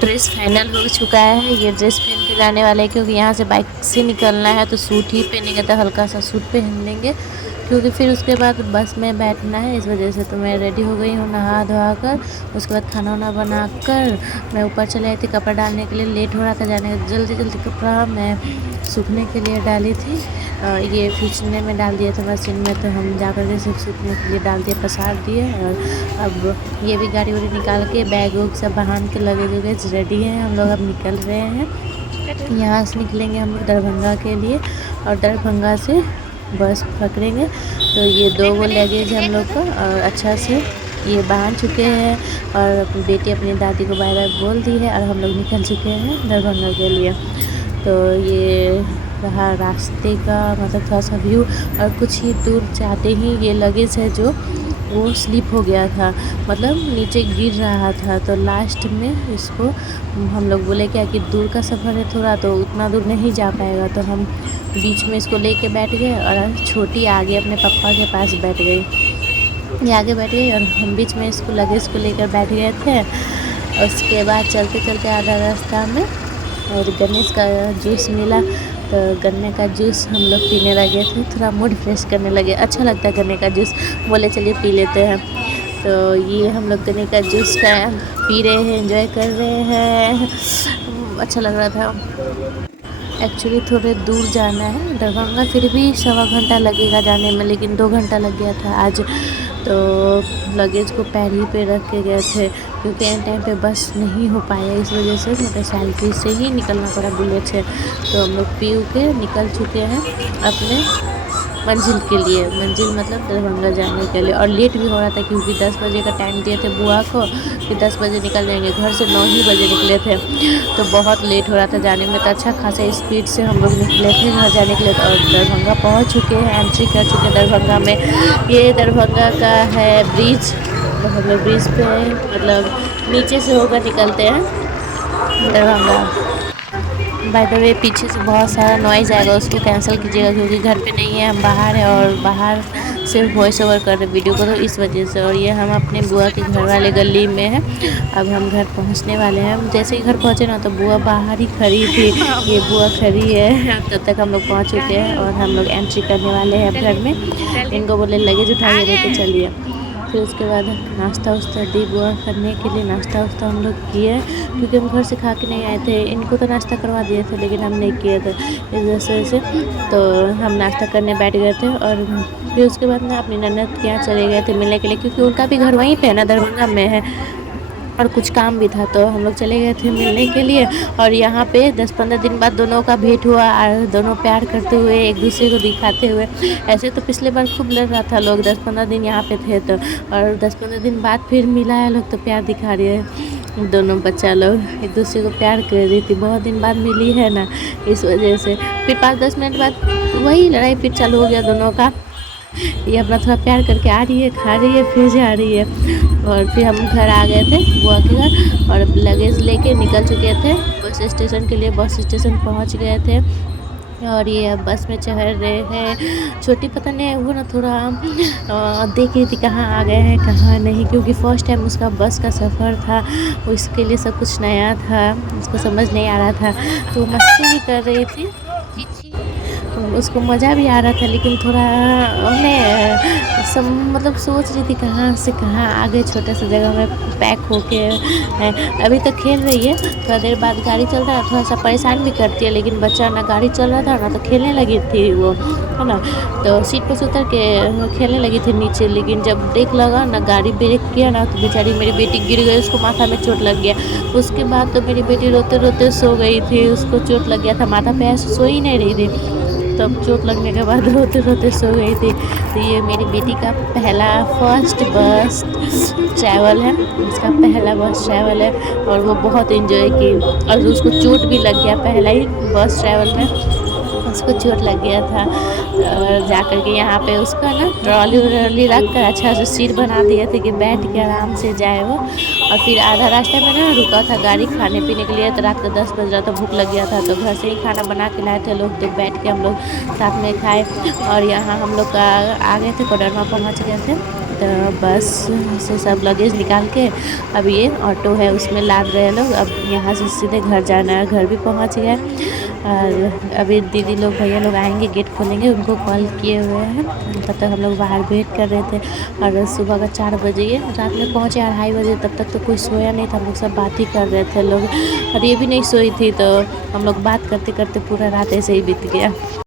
Dress final हो चुका है। ये ड्रेस पहन के जाने वाले हैं क्योंकि यहाँ से बाइक से निकलना है तो सूट ही पहनेंगे, तो हल्का सा सूट पहन लेंगे क्योंकि फिर उसके बाद बस में बैठना है। इस वजह से तो मैं रेडी हो गई हूँ नहा धोआ कर। उसके बाद खाना वाना बना कर मैं ऊपर चले आई थी कपड़ा डालने के लिए। लेट हो रहा था जाने का, जल्दी जल्दी कपड़ा मैं सूखने के लिए डाली थी। ये खींचने में डाल दिए थे मशीन में, तो हम जा कर के सिर्फ सूखने के लिए डाल दिए, पसार दिए। और अब ये भी गाड़ी वाड़ी निकाल के बैग वैग सब बांध के लगेज वगेज रेडी है। हम लोग अब निकल रहे हैं। यहाँ से निकलेंगे हम लोग दरभंगा के लिए और दरभंगा से बस पकड़ेंगे। तो ये 2 वो लगेज हम लोग को और अच्छा से ये बांध चुके हैं और अपनी बेटी अपनी दादी को बाय बाय बोल दी है और हम लोग निकल चुके हैं दरभंगा के लिए। तो ये रहा रास्ते का मतलब थोड़ा सा व्यू। और कुछ ही दूर जाते ही ये लगेज है जो वो स्लिप हो गया था, मतलब नीचे गिर रहा था। तो लास्ट में इसको हम लोग बोले क्या कि दूर का सफ़र है थोड़ा, तो उतना दूर नहीं जा पाएगा, तो हम बीच में इसको लेके बैठ गए और छोटी आगे अपने पापा के पास बैठ गई। ये आगे बैठ गई और हम बीच में इसको लगेज को लेकर बैठ गए थे। उसके बाद चलते चलते आधा रास्ता में और गणेश का जूस मिला, तो गन्ने का जूस हम लोग पीने लगे थे। थोड़ा मूड फ्रेश करने लगे, अच्छा लगता है गन्ने का जूस, बोले चलिए पी लेते हैं। तो ये हम लोग गन्ने का जूस का पी रहे हैं, एंजॉय कर रहे हैं, अच्छा लग रहा था। एक्चुअली थोड़े दूर जाना है दरभंगा, फिर भी 1.25 घंटा लगेगा जाने में, लेकिन 2 घंटा लग गया था आज। तो लगेज को पैर ही पे रख के गए थे क्योंकि एन टाइम पे बस नहीं हो पाया, इस वजह से मोटरसाइकिल से ही निकलना पड़ा बुलेट से। तो हम लोग पी के निकल चुके हैं अपने मंजिल के लिए, मंजिल मतलब दरभंगा जाने के लिए। और लेट भी हो रहा था क्योंकि 10 बजे का टाइम दिए थे बुआ को कि 10 बजे निकल जाएंगे, घर से 9 ही बजे निकले थे। तो बहुत लेट हो रहा था जाने में, तो अच्छा खासा स्पीड से हम लोग निकले थे घर जाने के लिए। और दरभंगा पहुंच चुके हैं, एंट्री कर चुके हैं दरभंगा में। ये दरभंगा का है ब्रिज, तो हम लोग ब्रिज पे मतलब नीचे से होकर निकलते हैं दरभंगा। बाय द वे पीछे से बहुत सारा नॉइज़ आएगा, उसको कैंसिल कीजिएगा क्योंकि घर पे नहीं है, हम बाहर हैं और बाहर से वॉइस ओवर कर रहे वीडियो को, तो इस वजह से। और ये हम अपने बुआ के घर वाले गली में हैं। अब हम घर पहुंचने वाले हैं। हम जैसे ही घर पहुंचे ना तो बुआ बाहर ही खड़ी थी, ये बुआ खड़ी है। तब तक हम लोग पहुंच चुके हैं और हम लोग एंट्री करने वाले हैं अब घर में। इनको बोले लगेज उठाइए लेके चलिए। फिर उसके बाद नाश्ता वास्ता दी बुआ करने के लिए, नाश्ता वास्ता हम लोग किए क्योंकि हम घर से खा के नहीं आए थे। इनको तो नाश्ता करवा दिए थे लेकिन हम नहीं किए थे, इस वजह से तो हम नाश्ता करने बैठ गए थे। और फिर उसके बाद ना अपनी ननद के यहाँ चले गए थे मिलने के लिए क्योंकि उनका भी घर वहीं पे है ना, दरभंगा में है, और कुछ काम भी था, तो हम लोग चले गए थे मिलने के लिए। और यहाँ पे 10-15 दिन बाद दोनों का भेंट हुआ और दोनों प्यार करते हुए एक दूसरे को दिखाते हुए। ऐसे तो पिछले बार खूब लड़ रहा था लोग, 10-15 दिन यहाँ पे थे तो, और 10-15 दिन बाद फिर मिला है लोग, तो प्यार दिखा रही है दोनों बच्चा लोग, एक दूसरे को प्यार कर रही थी। बहुत दिन बाद मिली है ना, इस वजह से फिर 5-10 मिनट बाद वही लड़ाई फिर चालू हो गया दोनों का। ये अपना थोड़ा प्यार करके आ रही है, खा रही है, फिर जा रही है। और फिर हम घर आ गए थे बुआ के घर और लगेज लेके निकल चुके थे बस स्टेशन के लिए। बस स्टेशन पहुंच गए थे और ये अब बस में चढ़ रहे हैं। छोटी पता नहीं वो ना थोड़ा देख रही थी कहाँ आ गए हैं कहाँ नहीं, क्योंकि फ़र्स्ट टाइम उसका बस का सफ़र था, उसके लिए सब कुछ नया था, उसको समझ नहीं आ रहा था, तो मस्ती भी कर रही थी, उसको मज़ा भी आ रहा था। लेकिन थोड़ा मतलब सोच रही थी कहाँ से कहाँ आ गए, छोटे से जगह में पैक होके है। अभी तो खेल रही है, थोड़ा देर बाद गाड़ी चल रहा है, थोड़ा सा परेशान भी करती है, लेकिन बच्चा ना गाड़ी चल रहा था ना तो खेलने लगी थी वो, है ना। तो सीट पर से उतर के खेलने लगी थी नीचे, लेकिन जब ब्रेक लगा ना, गाड़ी ब्रेक किया ना, तो बेचारी मेरी बेटी गिर गई, उसको माथा में चोट लग गया। उसके बाद तो मेरी बेटी रोते रोते सो गई थी, उसको चोट लग गया था माथा पे, ऐसे सो ही नहीं रही थी, तब चोट लगने के बाद रोते रोते सो गई थी। तो ये मेरी बेटी का पहला फर्स्ट बस ट्रैवल है, उसका पहला बस ट्रैवल है और वो बहुत इन्जॉय की। और उसको चोट भी लग गया, पहला ही बस ट्रैवल में उसको चोट लग गया था। और जा कर के यहाँ पे उसका ना ट्रॉली व्रॉली रख कर अच्छा से सीट बना दिए थे कि बैठ के आराम से जाए वो। और फिर आधा रास्ते में ना रुका था गाड़ी खाने पीने के लिए, तो रात का 10 बज रहा था, भूख लग गया था, तो घर से ही खाना बना के लाए थे लोग, तो बैठ के हम लोग साथ में खाए। और यहाँ हम लोग आ गए थे, कोडरमा पहुँच गए थे। तो बस से सब लगेज निकाल के अब ये ऑटो है उसमें लाद रहे हैं लोग। अब यहाँ से सीधे घर जाना है। घर भी पहुँच गए और अभी दीदी लोग भैया लोग आएंगे, गेट खोलेंगे, उनको कॉल किए हुए हैं। तब तक हम लोग बाहर वेट कर रहे थे और सुबह का 4 बजे ये रात में पहुँचे 2:30 बजे। तब तक तो कोई सोया नहीं था, हम लोग सब बात ही कर रहे थे लोग और ये भी नहीं सोई थी, तो हम लोग बात करते करते पूरा रात ऐसे ही बीत गया।